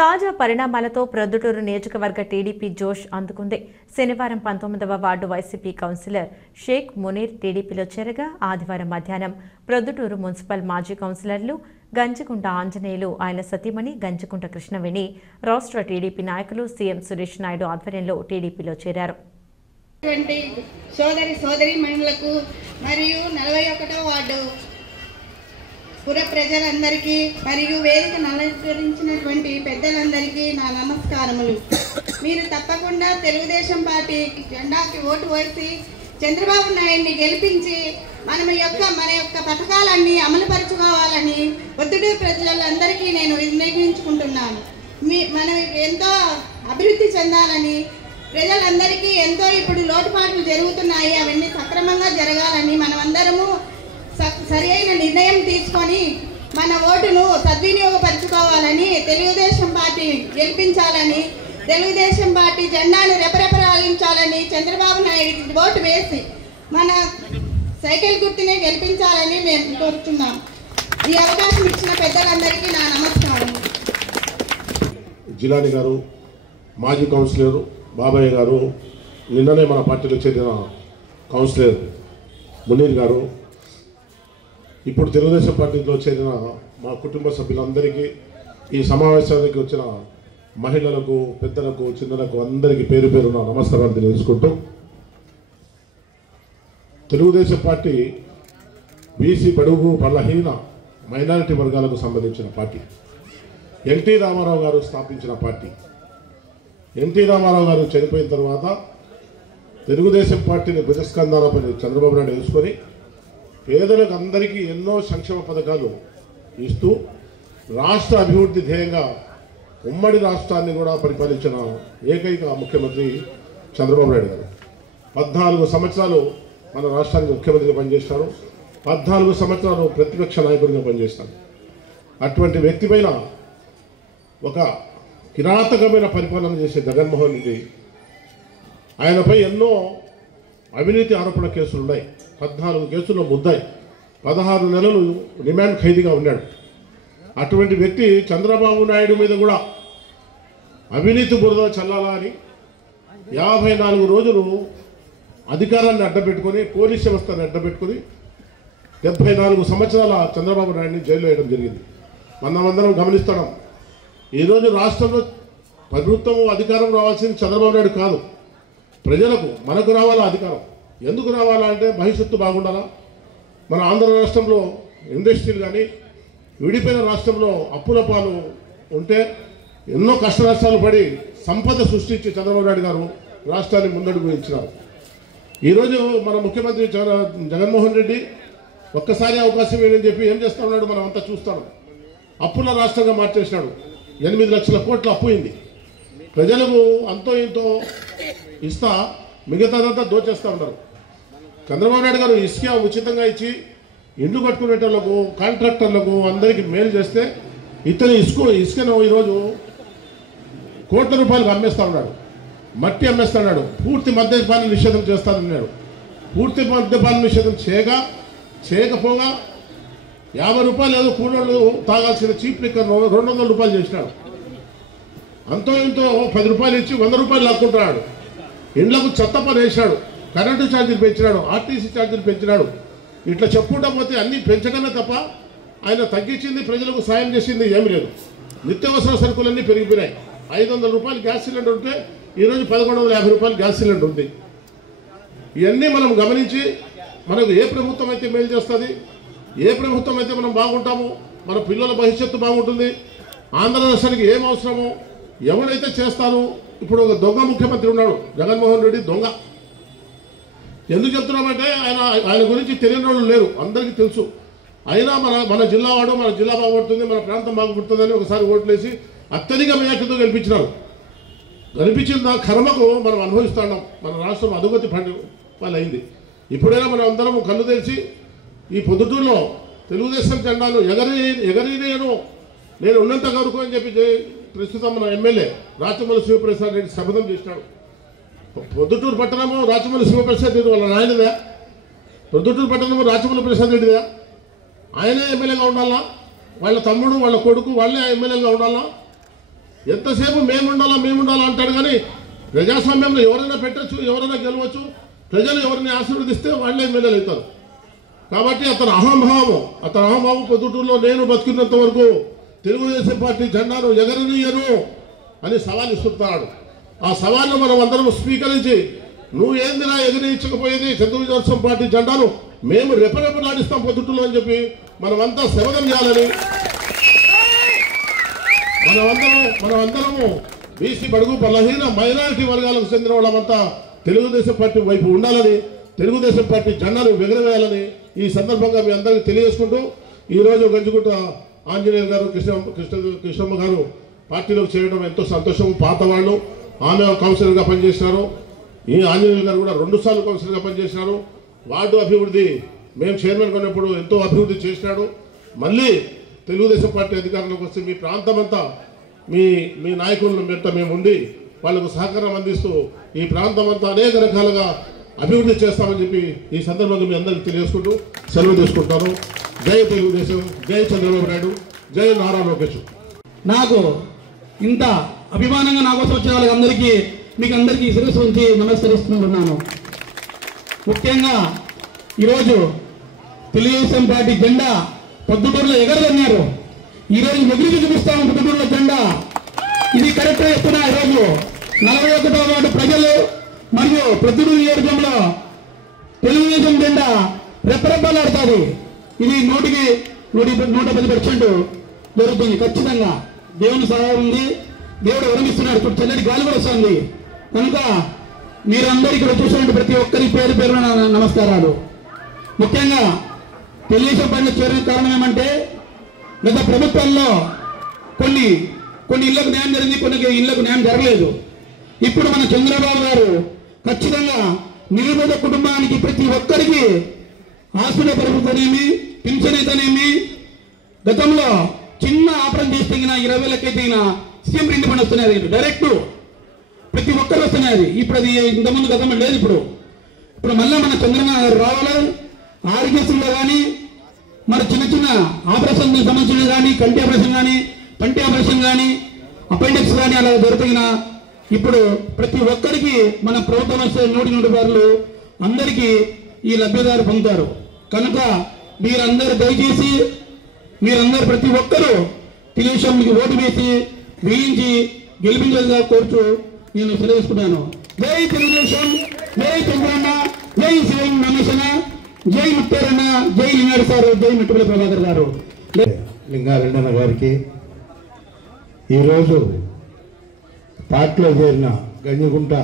తాజా పరిణామాలతో ప్రొద్దుటూరు నియోజకవర్గ టీడీపీ జోష్ అందుకుంది. శనివారం 19వ ward YCP councillor Shaik Muneer టీడీపీలో చేరగా ఆదివారం మధ్యాహ్నం ప్రొద్దుటూరు మున్సిపల్ మాజీ కౌన్సిలర్లు గంజికుంట ఆంజనేయులు, ఆయన సతీమణి గంజికుంట కృష్ణవేణి రాష్ట్ర టీడీపీ నాయకులు సీఎం సురేష్ నాయుడు ఆధ్వర్యంలో టీడీపీలో చేరారు. సోదరీమణులకు మరియు 41వ వార్డు పుర ప్రజలందరికీ మరియు వేదికను అలంకరించినటువంటి పెద్దలందరికీ నా నమస్కారములు. మీరు తప్పకుండా తెలుగుదేశం పార్టీ జెండాకి ఓటు వేసి చంద్రబాబు నాయుడిని గెలిపించి మన యొక్క పథకాలన్నీ అమలుపరుచుకోవాలని ప్రొద్దుటూరు ప్రజలందరికీ నేను విన్నవించుకుంటున్నాను. మనం ఎంతో అభివృద్ధి చెందాలని, ప్రజలందరికీ ఎంతో ఇప్పుడు లోటుపాట్లు జరుగుతున్నాయి, అవన్నీ సక్రమంగా జరగాలని మనమందరము సరి అయిన నిర్ణయం తీసుకొని మన ఓటును సద్వినియోగపరచుకోవాలని, తెలుగుదేశం పార్టీ గెలిపించాలని, తెలుగుదేశం పార్టీ జెండాను రెపరెపలాడించాలని, చంద్రబాబు నాయుడికి ఓటు వేసి మన సైకిల్ గుర్తునే గెలిపించాలని మేము కోరుతున్నాం. ఈ అవకాశం ఇచ్చిన పెద్దలందరికీ నా నమస్కారం. జిలాని గారు, మాజీ కౌన్సిలర్ బాబాయ్ గారు, నిన్ననే మన పార్టీలో చేరిన కౌన్సిలర్ మునీర్ గారు, ఇప్పుడు తెలుగుదేశం పార్టీలో చేరిన మా కుటుంబ సభ్యులందరికీ, ఈ సమావేశానికి వచ్చిన మహిళలకు, పెద్దలకు, చిన్నలకు అందరికీ పేరు పేరున నమస్కారాలు తెలియజేసుకుంటూ, తెలుగుదేశం పార్టీ బీసీ బడుగు బలహీన మైనారిటీ వర్గాలకు సంబంధించిన పార్టీ. ఎన్టీ రామారావు గారు స్థాపించిన పార్టీ. ఎన్టీ రామారావు గారు చనిపోయిన తర్వాత తెలుగుదేశం పార్టీని భుజస్కంధాలపై చంద్రబాబు నాయుడు వేసుకొని పేదలకు అందరికీ ఎన్నో సంక్షేమ పథకాలు ఇస్తూ రాష్ట్ర అభివృద్ధి ధ్యేయంగా ఉమ్మడి రాష్ట్రాన్ని కూడా పరిపాలించిన ఏకైక ముఖ్యమంత్రి చంద్రబాబు నాయుడు గారు. 14 సంవత్సరాలు మన రాష్ట్రానికి ముఖ్యమంత్రిగా పనిచేశారు. 14 సంవత్సరాలు ప్రతిపక్ష నాయకుడిగా పనిచేస్తాడు. అటువంటి వ్యక్తి పైన ఒక కిరాతకమైన పరిపాలన చేసే జగన్మోహన్ రెడ్డి, ఆయనపై ఎన్నో అవినీతి ఆరోపణ కేసులు ఉన్నాయి. 14 కేసుల్లో ముద్దాయి, 16 నెలలు రిమాండ్ ఖైదీగా ఉన్నాడు. అటువంటి వ్యక్తి చంద్రబాబు నాయుడు మీద కూడా అవినీతి బురద చల్లాలా అని 54 రోజులు అధికారాన్ని అడ్డపెట్టుకొని, పోలీస్ వ్యవస్థను అడ్డపెట్టుకొని 74 సంవత్సరాల చంద్రబాబు నాయుడిని జైల్లో వేయడం జరిగింది. మనమందరం గమనిస్తున్నాం. ఈరోజు రాష్ట్రంలో ప్రభుత్వం అధికారం రావాల్సింది చంద్రబాబు నాయుడు కాదు, ప్రజలకు, మనకు రావాలా అధికారం. ఎందుకు రావాలా అంటే భవిష్యత్తు బాగుండాలా. మన ఆంధ్ర రాష్ట్రంలో ఇండస్ట్రీలు కానీ, విడిపోయిన రాష్ట్రంలో అప్పుల పాలు ఉంటే ఎన్నో కష్ట నష్టాలు పడి సంపద సృష్టించి చంద్రబాబు నాయుడు గారు రాష్ట్రాన్ని ముందడుగు ఇచ్చినారు. ఈరోజు మన ముఖ్యమంత్రి జగన్మోహన్ రెడ్డి ఒక్కసారి అవకాశం ఏంటని చెప్పి ఏం చేస్తా ఉన్నాడు మనం అంతా చూస్తాం. అప్పుల రాష్ట్రంగా మార్చేసినాడు. 8 లక్షల కోట్ల అప్పు అయింది. ప్రజలకు అంతో ఇంతో ఇస్తా మిగతాదంతా దోచేస్తూ ఉన్నారు. చంద్రబాబు నాయుడు గారు ఇసుక ఉచితంగా ఇచ్చి ఇండ్లు కట్టుకునేటోళ్లకు, కాంట్రాక్టర్లకు అందరికీ మేలు చేస్తే ఇతను ఇసుకను ఈరోజు కోట్ల రూపాయలకు అమ్మేస్తూ ఉన్నాడు. మట్టి అమ్మేస్తా ఉన్నాడు. పూర్తి మద్యపాన నిషేధం చేస్తానన్నాడు. పూర్తి మద్యపాన నిషేధం చేయకపోగా 50 రూపాయలు ఏదో కూలోళ్ళు తాగాల్సిన చీప్ లిక్కర్ 200 రూపాయలు చేసినాడు. అంతో ఇంతో 10 రూపాయలు ఇచ్చి 100 రూపాయలు లాక్కుంటున్నాడు. ఇండ్లకు చెత్త పని వేసినాడు. కరెంటు ఛార్జీలు పెంచినాడు, ఆర్టీసీ ఛార్జీలు పెంచినాడు. ఇట్లా చెప్పుకుంటా పోతే అన్నీ పెంచడమే తప్ప ఆయన తగ్గించింది, ప్రజలకు సాయం చేసింది ఏమీ లేదు. నిత్యావసర సరుకులన్నీ పెరిగిపోయినాయి. 500 రూపాయలు గ్యాస్ సిలిండర్ ఉంటే ఈరోజు 1150 రూపాయలు గ్యాస్ సిలిండర్ ఉంది. ఇవన్నీ మనం గమనించి మనకు ఏ ప్రభుత్వం అయితే మేలు చేస్తుంది, ఏ ప్రభుత్వం అయితే మనం బాగుంటాము, మన పిల్లల భవిష్యత్తు బాగుంటుంది, ఆంధ్ర రాష్ట్రానికి ఏం అవసరమో ఎవరైతే చేస్తారో. ఇప్పుడు ఒక దొంగ ముఖ్యమంత్రి ఉన్నాడు, జగన్మోహన్ రెడ్డి దొంగ. ఎందుకు చెప్తున్నామంటే ఆయన గురించి తెలియని వాళ్ళు లేరు, అందరికీ తెలుసు. అయినా మన జిల్లా వాడు, మన జిల్లా బాగుపడుతుంది, మన ప్రాంతం బాగుపడుతుందని ఒకసారి ఓట్లేసి అత్యధిక మెజార్టీతో గెలిపించినారు. గెలిపించిన కర్మకు మనం అనుభవిస్తున్నాం. మన రాష్ట్రం అధోగతి పాలైంది. ఇప్పుడైనా మనం అందరం కళ్ళు తెరిచి ఈ పొద్దుటూరులో తెలుగుదేశం జెండాను ఎగరేను నేను ఉన్నంత వరకు అని చెప్పి ప్రస్తుతం మన ఎమ్మెల్యే రాచమల్లి శివప్రసాద్ రెడ్డి శపథం చేసినాడు. పొద్దుటూరు పట్టణము రాచమల్లి శివప్రసాద్ రెడ్డి వాళ్ళ నాయనదా? పొద్దుటూరు పట్టణము రాచమల్లి ప్రసాద్ రెడ్డిదా? ఆయనే ఎమ్మెల్యేగా ఉండాలా? వాళ్ళ తమ్ముడు, వాళ్ళ కొడుకు వాళ్ళే ఎమ్మెల్యేగా ఉండాలా? ఎంతసేపు మేముండాలా అంటాడు. కానీ ప్రజాస్వామ్యంలో ఎవరైనా పెట్టచ్చు, ఎవరైనా గెలవచ్చు. ప్రజలు ఎవరిని ఆశీర్వదిస్తే వాళ్ళే ఎమ్మెల్యేలు అవుతారు. కాబట్టి అతని అహంభావం పొద్దుటూరులో నేను బతికినంత వరకు తెలుగుదేశం పార్టీ జెండాను ఎగరనీయను అని సవాల్ ఇస్తున్నాడు. ఆ సవాల్ను మనం అందరం స్వీకరించి నువ్వు ఏందిరా ఎగరనిచ్చకపోయేది, తెలుగుదేశం పార్టీ జెండాను మేము రెపరెపలాడిస్తాం పొద్దుటూరులో అని చెప్పి మనమంతా శపథం చేయాలని, మనమందరము బీసీ బడుగు బలహీన మైనారిటీ వర్గాలకు చెందిన వాళ్ళమంతా తెలుగుదేశం పార్టీ వైపు ఉండాలని, తెలుగుదేశం పార్టీ జెండాను ఎగరవేయాలని ఈ సందర్భంగా మీ అందరికీ తెలియజేసుకుంటూ ఈరోజు గంజిగుట్ట ఆంజనేయులు గారు కృష్ణమ్మ గారు పార్టీలోకి చేయడం ఎంతో సంతోషం. పాత వాళ్ళు ఆమె కౌన్సిలర్గా పనిచేసినారు. ఈ ఆంజనేయులు గారు కూడా 2 సార్లు కౌన్సిలర్గా పనిచేసినారు. వార్డు అభివృద్ధి మేము చైర్మన్ కొన్నప్పుడు ఎంతో అభివృద్ధి చేసినాడు. మళ్ళీ తెలుగుదేశం పార్టీ అధికారంలోకి వస్తే మీ ప్రాంతమంతా మీ నాయకులను వెంట మేము ఉండి వాళ్ళకు సహకారం అందిస్తూ ఈ ప్రాంతమంతా అనేక రకాలుగా అభివృద్ధి చేస్తామని చెప్పి ఈ సందర్భంగా మీ అందరికీ తెలియజేసుకుంటూ సెలవు తీసుకుంటాను. జై తెలుగుదేశం, జై చంద్రబాబు నాయుడు, జై నారా లోకేష్. నాకు ఇంత అభిమానంగా నా కోసం వచ్చిన వాళ్ళందరికీ మీకు అందరికీ శిరస్సు ఉంచి నమస్కరిస్తున్నాను. ముఖ్యంగా ఈరోజు తెలుగుదేశం పార్టీ జెండా పొద్దుటూరులో ఎగరదన్నారు. ఈరోజు ఎగిరికి చూపిస్తాము పొద్దుటూరులో జెండా. ఇది కరెక్ట్గా చెప్తున్నా. ఈరోజు 41వ వార్డు ప్రజలు మరియు పొద్దుటూరు నియోజకవర్గంలో తెలుగుదేశం జెండా రెప్పరెప్పలాడుతుంది. ఇది 110% జరుగుతుంది. ఖచ్చితంగా దేవుని సహాయం ఉంది. దేవుడు వరమిస్తున్నాడు. ఇప్పుడు చల్లటి గాలి కూడా వస్తుంది. కనుక మీరందరూ ఇక్కడ చూసినట్టు ప్రతి ఒక్కరి పేరు నమస్కారాలు. ముఖ్యంగా తెలుగుదేశం పార్టీలో చేరిన కారణం ఏమంటే గత ప్రభుత్వాల్లో కొన్ని ఇళ్లకు న్యాయం జరిగింది, కొన్ని ఇళ్లకు న్యాయం జరగలేదు. ఇప్పుడు మన చంద్రబాబు గారు ఖచ్చితంగా నిరుపేద కుటుంబానికి ప్రతి ఒక్కరికి హాస్పిటల్ ప్రభుత్వనేమి, పింఛన్ అయితేనేమి, గతంలో చిన్న ఆపరేషన్ చేస్తే 20,000 అయితే సీఎం ఇంటి పని వస్తున్నాయి. డైరెక్ట్ ప్రతి ఒక్కరు వస్తున్నాయి. ఇప్పుడు అది ఇంతకుముందు గతంలో లేదు. ఇప్పుడు మళ్ళీ మన చంద్రబాబు గారు రావాలి. ఆరోగ్యశ్రీలో కానీ మరి చిన్న ఆపరేషన్ సంబంధించినవి కానీ, కంటి ఆపరేషన్ కానీ, పంటి ఆపరేషన్ కానీ, అపెండిక్స్ కానీ అలా దొరికిన ఇప్పుడు ప్రతి ఒక్కరికి మన ప్రభుత్వం వస్తే 100 రూపాయలు అందరికీ ఈ లబ్ధిదారు పొందుతారు. కనుక మీరందరూ దయచేసి ప్రతి ఒక్కరూ తెలుగుదేశానికి ఓటు వేసి వేయించి గెలిపించాలని కోరుతూ నేను సెలవుస్తున్నాను. జై తెలుగుదేశం, జై చంద్రన్న, జై శ్రీ రమేశన, జై ముత్తేరన్న, జై లింగారెడ్డి సార్, జై మిట్టుపల్లి ప్రభాకర్ గారు. లింగారెడ్డన్న గారికి, ఈరోజు పార్టీలో చేరిన గంజిగుంట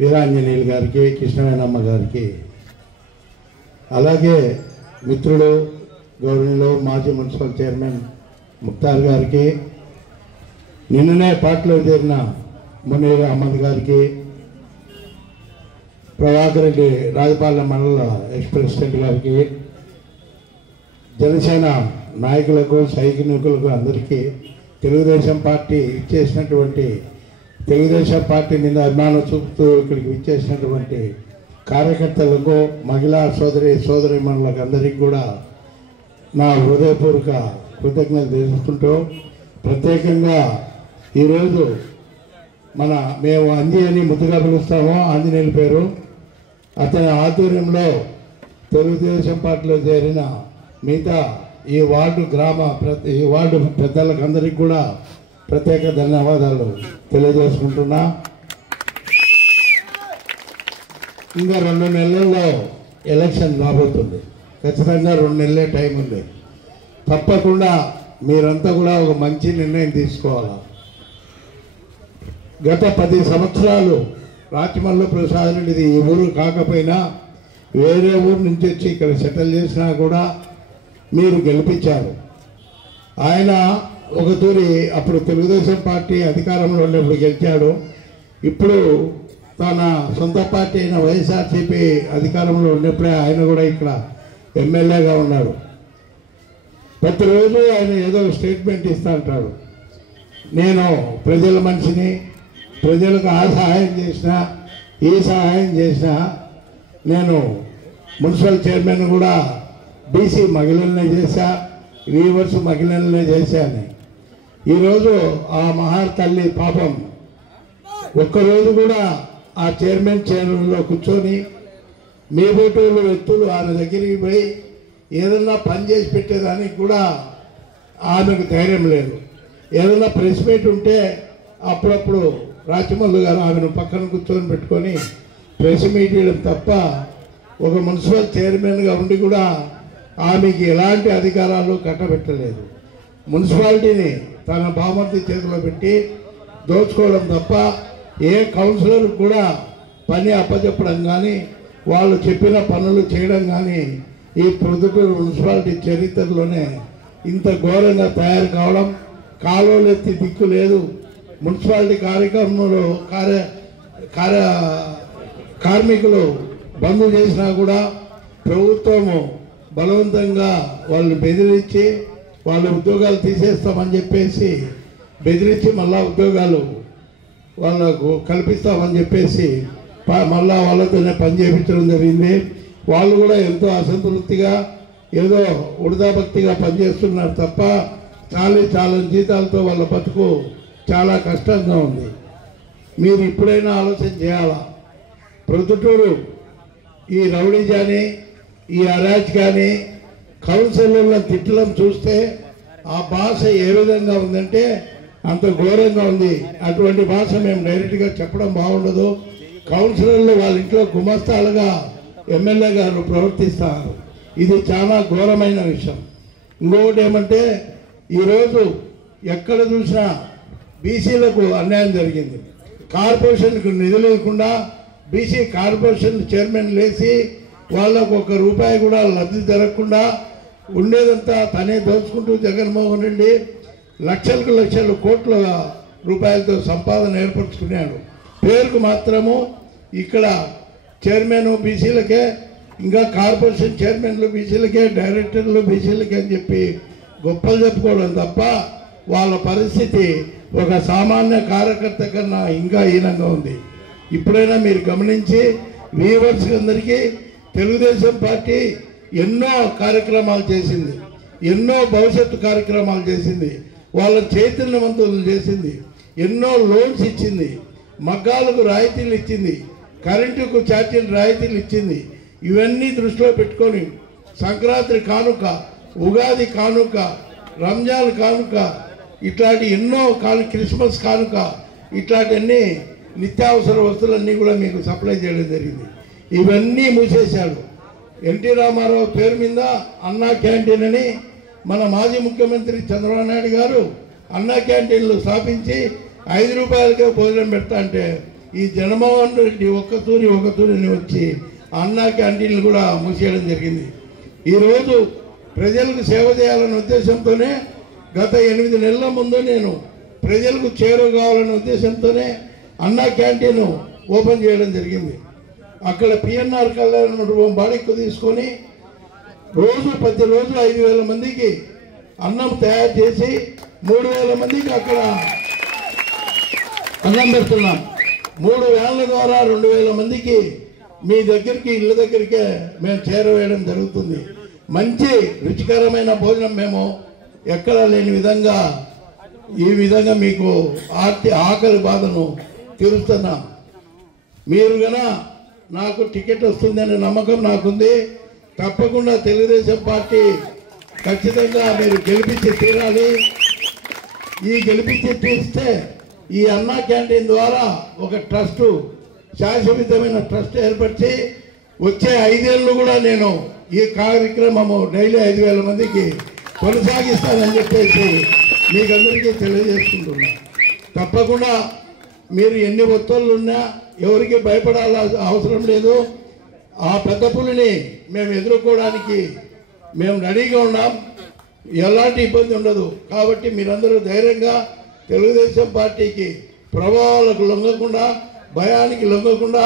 వీరాంజనేయులు గారికి, కృష్ణవేణమ్మ గారికి, అలాగే మిత్రుడు గౌరవనీయులు మాజీ మున్సిపల్ చైర్మన్ ముక్తార్ గారికి, నిన్ననే పార్టీలో చేరిన మునీర్ అహ్మద్ గారికి, ప్రభాకర్ రెడ్డి రాజపాలెం మండల ఎక్స్ ప్రెసిడెంట్ గారికి, జనసేన నాయకులకు, సైనికులకు అందరికీ, తెలుగుదేశం పార్టీ ఇచ్చేసినటువంటి తెలుగుదేశం పార్టీ మీద అభిమానం చూపుతూ ఇక్కడికి ఇచ్చేసినటువంటి కార్యకర్తలకు, మహిళా సోదరీమణులకు అందరికీ కూడా నా హృదయపూర్వక కృతజ్ఞతలు తెలుసుకుంటూ, ప్రత్యేకంగా ఈరోజు మేము అంజీ అని ముద్దుగా పిలుస్తాము, ఆంజనేయుల పేరు, అతని ఆధ్వర్యంలో తెలుగుదేశం పార్టీలో చేరిన మిగతా ఈ వార్డు పెద్దలకు అందరికీ కూడా ప్రత్యేక ధన్యవాదాలు తెలియజేసుకుంటున్నా. ఇంకా 2 నెలల్లో ఎలక్షన్ రాబోతుంది. ఖచ్చితంగా 2 నెలలే టైం ఉంది. తప్పకుండా మీరంతా కూడా ఒక మంచి నిర్ణయం తీసుకోవాలి. గత 10 సంవత్సరాలు రాచమల్లు ప్రసాద్ రెడ్డిది ఈ ఊరు కాకపోయినా వేరే ఊరు నుంచి వచ్చి ఇక్కడ సెటిల్ చేసినా కూడా మీరు గెలిపించారు. ఆయన ఒక తూరి అప్పుడు తెలుగుదేశం పార్టీ అధికారంలో ఉన్నప్పుడు గెలిచాడు. ఇప్పుడు తన సొంత పార్టీ అయిన వైఎస్ఆర్సీపీ అధికారంలో ఉన్నప్పుడే ఆయన కూడా ఇక్కడ ఎమ్మెల్యేగా ఉన్నాడు. ప్రతిరోజు ఆయన ఏదో స్టేట్మెంట్ ఇస్తూ ఉంటాడు. నేను ప్రజల మనిషిని, ప్రజలకు ఆ సహాయం చేసినా ఈ సహాయం చేసినా, నేను మున్సిపల్ చైర్మన్ కూడా బీసీ మహిళలనే చేశా, వీవర్స్ మహిళలనే చేశాను. ఈరోజు ఆ మహార్ తల్లి పాపం ఒక్కరోజు కూడా ఆ చైర్మన్ చైర్లో కూర్చొని మీ బోటోళ్ళు వ్యక్తులు ఆమె దగ్గరికి పోయి ఏదన్నా పని చేసి పెట్టేదానికి కూడా ఆమెకు ధైర్యం లేదు. ఏదన్నా ప్రెస్ మీట్ ఉంటే అప్పుడప్పుడు రాచమల్లు గారు ఆమెను పక్కన కూర్చొని పెట్టుకొని ప్రెస్ మీట్ ఇవ్వడం తప్ప ఒక మున్సిపల్ చైర్మన్గా ఉండి కూడా ఆమెకి ఎలాంటి అధికారాలు కట్టబెట్టలేదు. మున్సిపాలిటీని తన బామర్ది చేతిలో పెట్టి దోచుకోవడం తప్ప ఏ కౌన్సిలర్ కూడా పని అప్పచెప్పడం కానీ వాళ్ళు చెప్పిన పనులు చేయడం కానీ ఈ ప్రొద్దుటూరు మున్సిపాలిటీ చరిత్రలోనే ఇంత ఘోరంగా తయారు కావడం, కాలువలు ఎత్తి దిక్కు లేదు. మున్సిపాలిటీ కార్మికులు బంద్ చేసినా కూడా ప్రభుత్వము బలవంతంగా వాళ్ళు బెదిరించి వాళ్ళ ఉద్యోగాలు తీసేస్తామని చెప్పేసి బెదిరించి మళ్ళా ఉద్యోగాలు వాళ్ళకు కల్పిస్తామని చెప్పేసి మళ్ళా వాళ్ళతోనే పని చేయించడం జరిగింది. వాళ్ళు కూడా ఎంతో అసంతృప్తిగా ఏదో ఉడతాభక్తిగా పనిచేస్తున్నారు తప్ప చాలా జీతాలతో వాళ్ళ బతుకు చాలా కష్టంగా ఉంది. మీరు ఇప్పుడైనా ఆలోచన చేయాలా? ప్రొద్దుటూరు ఈ రౌడీజాని, ఈ అరాజకాన్ని, కౌన్సిలర్ల తిట్టడం చూస్తే ఆ భాష ఏ విధంగా ఉందంటే అంత ఘోరంగా ఉంది. అటువంటి భాష మేము డైరెక్ట్గా చెప్పడం బాగుండదు. కౌన్సిలర్లు వాళ్ళ ఇంట్లో గుమస్తాలుగా ఎమ్మెల్యే గారు ప్రవర్తిస్తారు. ఇది చాలా ఘోరమైన విషయం. ఇంకొకటి ఏమంటే ఈరోజు ఎక్కడ చూసినా బీసీలకు అన్యాయం జరిగింది. కార్పొరేషన్కు నిధులు లేకుండా బీసీ కార్పొరేషన్ చైర్మన్ లేచి వాళ్ళకు ₹1 కూడా లబ్ధి జరగకుండా ఉండేదంతా తనే దోచుకుంటూ జగన్మోహన్ రెడ్డి లక్షల కోట్ల రూపాయలతో సంపాదన ఏర్పరచుకున్నాడు. పేరుకు మాత్రము ఇక్కడ చైర్మన్ బీసీలకే, ఇంకా కార్పొరేషన్ చైర్మన్లు బీసీలకే, డైరెక్టర్లు బీసీలకే అని చెప్పి గొప్పలు చెప్పుకోవడం తప్ప వాళ్ళ పరిస్థితి ఒక సామాన్య కార్యకర్త కన్నా ఇంకా హీనంగా ఉంది. ఇప్పుడైనా మీరు గమనించి వీవర్స్ అందరికీ తెలుగుదేశం పార్టీ ఎన్నో కార్యక్రమాలు చేసింది, ఎన్నో భవిష్యత్తు కార్యక్రమాలు చేసింది, వాళ్ళ చైతన్యవంతులు చేసింది, ఎన్నో లోన్స్ ఇచ్చింది, మగ్గాలకు రాయితీలు ఇచ్చింది, కరెంటుకు ఛార్జీలు రాయితీలు ఇచ్చింది. ఇవన్నీ దృష్టిలో పెట్టుకొని సంక్రాంతి కానుక, ఉగాది కానుక, రంజాన్ కానుక, ఇట్లాంటి ఎన్నో క్రిస్మస్ కానుక, ఇట్లాంటివన్నీ నిత్యావసర వస్తువులన్నీ కూడా మీకు సప్లై చేయడం జరిగింది. ఇవన్నీ మూసేశాడు. ఎన్టీ రామారావు పేరు మీద అన్నా క్యాంటీన్ అని మన మాజీ ముఖ్యమంత్రి చంద్రబాబు నాయుడు గారు అన్నా క్యాంటీన్లు స్థాపించి ₹5కే భోజనం పెడతా అంటే ఈ జగన్మోహన్ రెడ్డి ఒక తూరిని వచ్చి అన్నా క్యాంటీన్లు కూడా మూసేయడం జరిగింది. ఈరోజు ప్రజలకు సేవ చేయాలనే ఉద్దేశంతోనే గత 8 నెలల ముందు నేను ప్రజలకు చేరువ కావాలనే ఉద్దేశంతోనే అన్నా క్యాంటీన్ ఓపెన్ చేయడం జరిగింది. అక్కడ పిఎన్ఆర్ కళ్యాణ బాడీకు తీసుకొని ప్రతిరోజు 5,000 మందికి అన్నం తయారు చేసి 3,000 మందికి అక్కడ అన్నం పెడుతున్నాం. 3 వ్యాన్ల ద్వారా 2,000 మందికి మీ దగ్గరికి ఇళ్ళ దగ్గరికే మేము చేరవేయడం జరుగుతుంది. మంచి రుచికరమైన భోజనం మేము ఎక్కడ లేని విధంగా ఈ విధంగా మీకు ఆకలి బాధను తీరుస్తున్నాం. మీరు గన నాకు టికెట్ వస్తుందనే నమ్మకం నాకుంది. తప్పకుండా తెలుగుదేశం పార్టీ ఖచ్చితంగా మీరు గెలిపించి తీరాలి. ఈ గెలిపించి తీస్తే ఈ అన్నా క్యాంటీన్ ద్వారా ఒక ట్రస్టు, శాశ్వతమైన ట్రస్ట్ ఏర్పరిచి వచ్చే 5 ఏళ్ళు కూడా నేను ఈ కార్యక్రమము డైలీ 5,000 మందికి కొనసాగిస్తానని చెప్పేసి మీకందరికీ తెలియజేసుకుంటున్నా. తప్పకుండా మీరు ఎన్ని ఒత్తిళ్ళు ఉన్నా ఎవరికి భయపడాల అవసరం లేదు. ఆ పెద్ద పులిని మేము ఎదుర్కోవడానికి మేము రెడీగా ఉన్నాం. ఎలాంటి ఇబ్బంది ఉండదు. కాబట్టి మీరందరూ ధైర్యంగా తెలుగుదేశం పార్టీకి ప్రభావాలకు లొంగకుండా, భయానికి లొంగకుండా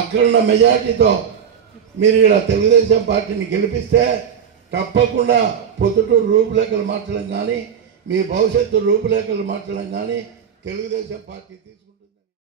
అక్కడున్న మెజార్టీతో మీరు ఇక్కడ తెలుగుదేశం పార్టీని గెలిపిస్తే తప్పకుండా పొద్దుటూరు రూపురేఖలు మార్చడం కానీ, మీ భవిష్యత్తు రూపురేఖలు మార్చడం కానీ తెలుగుదేశం పార్టీ